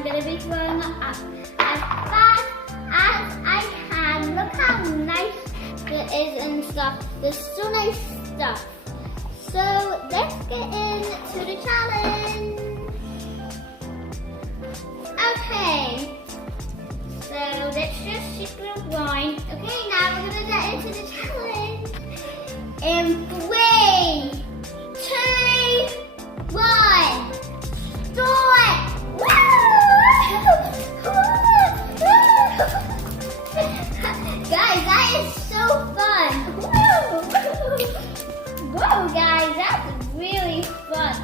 I'm going to be throwing up as fast as I can. Look how nice it is and stuff. There's so nice stuff. So let's get into the challenge. Okay. So let's just shift the wine. Okay, now we're going to get into the challenge. In 3, 2, 1. Start! Guys, that is so fun! Whoa, guys, that's really fun.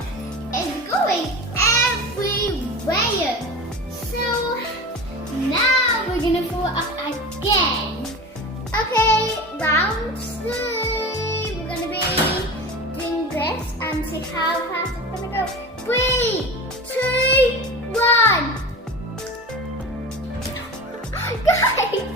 It's going everywhere. So now we're gonna throw it up again. Okay, round 2. We're gonna be doing this and see how fast it's gonna go. 3, 2, 1. Guys,